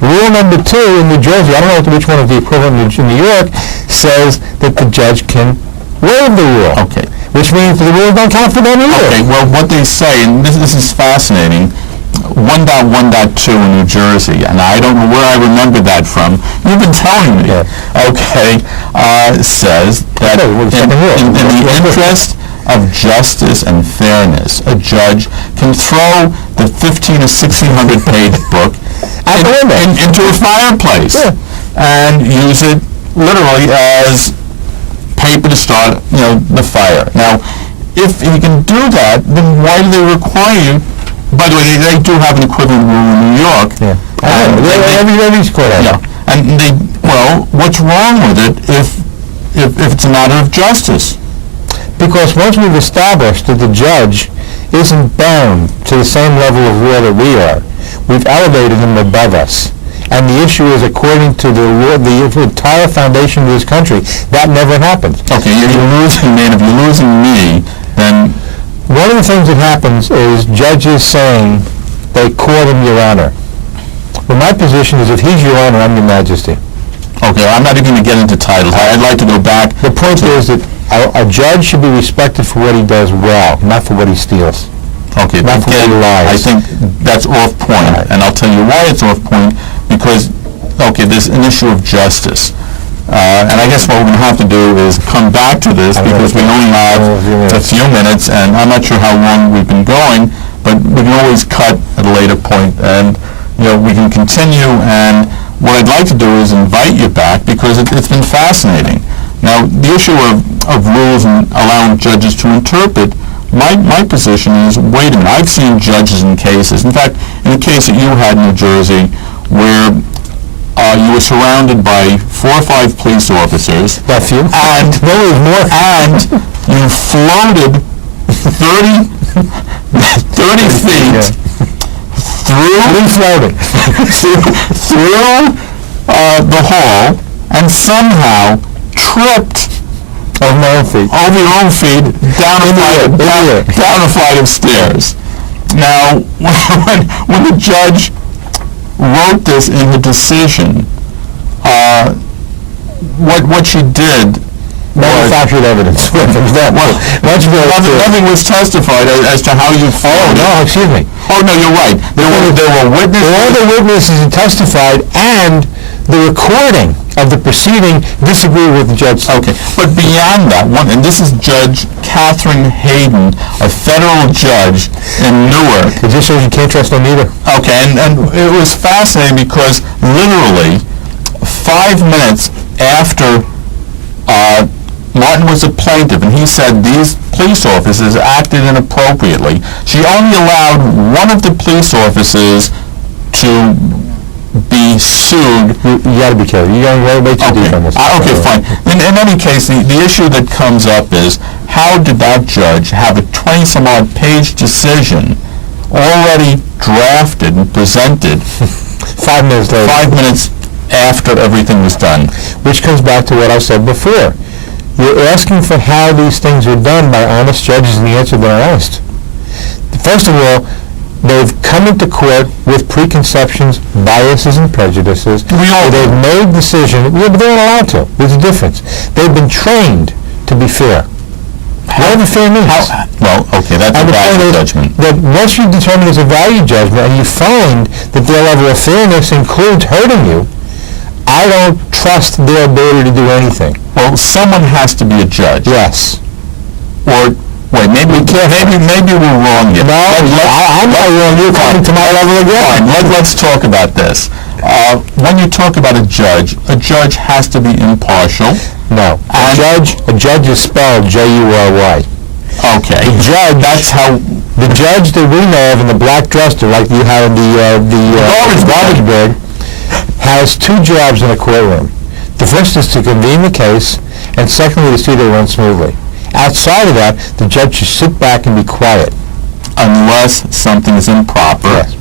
Rule number 2 in New Jersey, I don't know which one is the equivalent in New York, says that the judge can waive the rule. Okay. Which means the rules don't count for them either. Okay, well, what they say, and this is fascinating, 1.1.2 in New Jersey, and I don't know where I remember that from. You've been telling me. Yeah. Okay, says that in the interest of justice and fairness, a judge can throw the 1,500 or 1,600 page book into a fireplace and use it literally as paper to start, the fire. Now, if he can do that, then why do they require you? By the way, they do have an equivalent rule in New York. Yeah. Every court has. Yeah. And what's wrong with it if it's a matter of justice? Because once we've established that the judge isn't bound to the same level of law that we are, we've elevated him above us. And the issue is, according to the entire foundation of this country, that never happens. Okay, if you're losing me, and if you're losing me, then... One of the things that happens is judges saying they court him, Your Honor. Well, my position is, if he's Your Honor, I'm Your Majesty. Okay, I'm not even going to get into titles. I'd like to go back. The point is that a judge should be respected for what he does well, not for what he steals. Okay, not for what he lies. I think that's off point, and I'll tell you why it's off point, because, there's an issue of justice. And I guess what we're going to have to do is come back to this, because we only have a few minutes, and I'm not sure how long we've been going, but we can always cut at a later point, and we can continue. And what I'd like to do is invite you back, because it's been fascinating. Now, the issue of rules and allowing judges to interpret, my position is, wait a minute, I've seen judges in cases. In fact, in a case that you had in New Jersey, where you were surrounded by 4 or 5 police officers. That few? And and you floated 30 feet through the hall, and somehow tripped over your own feet down a flight of stairs. Now, when the judge wrote this in the decision, what she did manufactured evidence. Nothing was testified as to how you felt. Oh, no, excuse me. Oh, no, you're right. There were witnesses. All the witnesses who testified and the recording of the proceeding disagree with the judge. Okay, but beyond that, and this is Judge Catherine Hayden, a federal judge in Newark. It just shows you can't trust them either. Okay, and it was fascinating because literally 5 minutes after Martin was a plaintiff, and he said these police officers acted inappropriately, she only allowed one of the police officers to be sued. You got to be careful. You got to way too deep on this. Okay, fine. In any case, the issue that comes up is how did that judge have a 20-some-odd page decision already drafted and presented 5 minutes later? 5 minutes after everything was done. Which comes back to what I said before. You're asking for how these things are done by honest judges, and the answer they're honest. First of all, they've come into court with preconceptions, biases, and prejudices. They've made decisions. Yeah, but they're not allowed to. There's a difference. They've been trained to be fair. Whatever fair means. Well, okay, that's a value judgment. That once you determine it's a value judgment and you find that their level of fairness includes hurting you, I don't trust their ability to do anything. Well, someone has to be a judge. Yes. Or wait, maybe we're wrong here. No, I'm not wrong. You're coming to my level again. Fine. Let's talk about this. When you talk about a judge has to be impartial. No. A judge is spelled J-U-R-Y. Okay. The judge. That's how. The judge that we know of in the black duster, like you have in the garbage bag, has two jobs in a courtroom. The first is to convene the case, and secondly to see that it runs smoothly. Outside of that, the judge should sit back and be quiet. Unless something is improper, yes.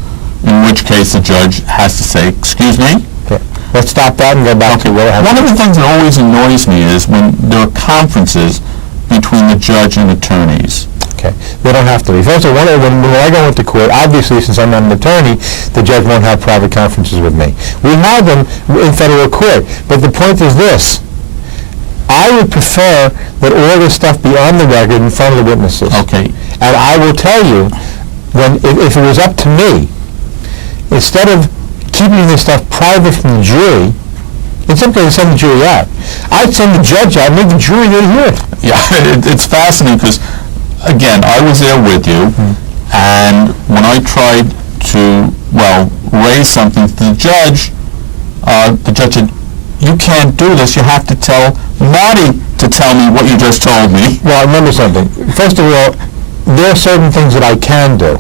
In which case the judge has to say, excuse me? Okay. Let's stop that and go back to where it has. One of the things that always annoys me is when there are conferences between the judge and attorneys. Okay. They don't have to be. First of all, when I go into court, obviously, since I'm not an attorney, the judge won't have private conferences with me. We have them in federal court. But the point is this. I would prefer that all this stuff be on the record in front of the witnesses. Okay. And I will tell you, if it was up to me, instead of keeping this stuff private from the jury, in some cases send the jury out. I'd send the judge out and make the jury there to hear it. Yeah, it's fascinating because, again, I was there with you, and when I tried to, raise something to the judge said, you can't do this. You have to tell Marty to tell me what you just told me. Well, remember something. First of all, there are certain things that I can do,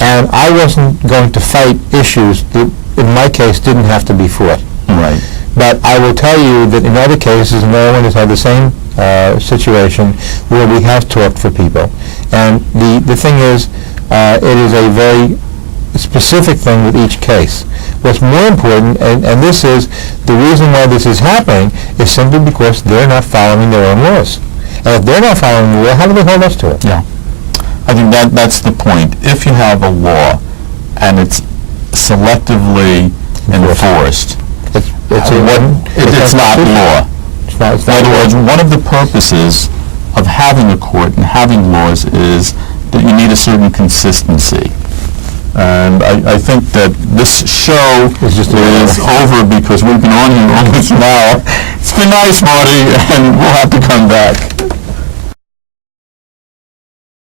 and I wasn't going to fight issues that, in my case, didn't have to be fought. Right. But I will tell you that in other cases, and everyone has had the same situation where we have talked for people. And the thing is, it is a very specific thing with each case. What's more important, and this is the reason why this is happening, is simply because they're not following their own laws. And if they're not following the law, how do they hold us to it? Yeah. I think that's the point. If you have a law and it's selectively enforced, it's not law. In other words, one of the purposes of having a court and having laws is that you need a certain consistency. And I think that this show is over because we've been on here almost an hour. It's been nice, Marty, and we'll have to come back.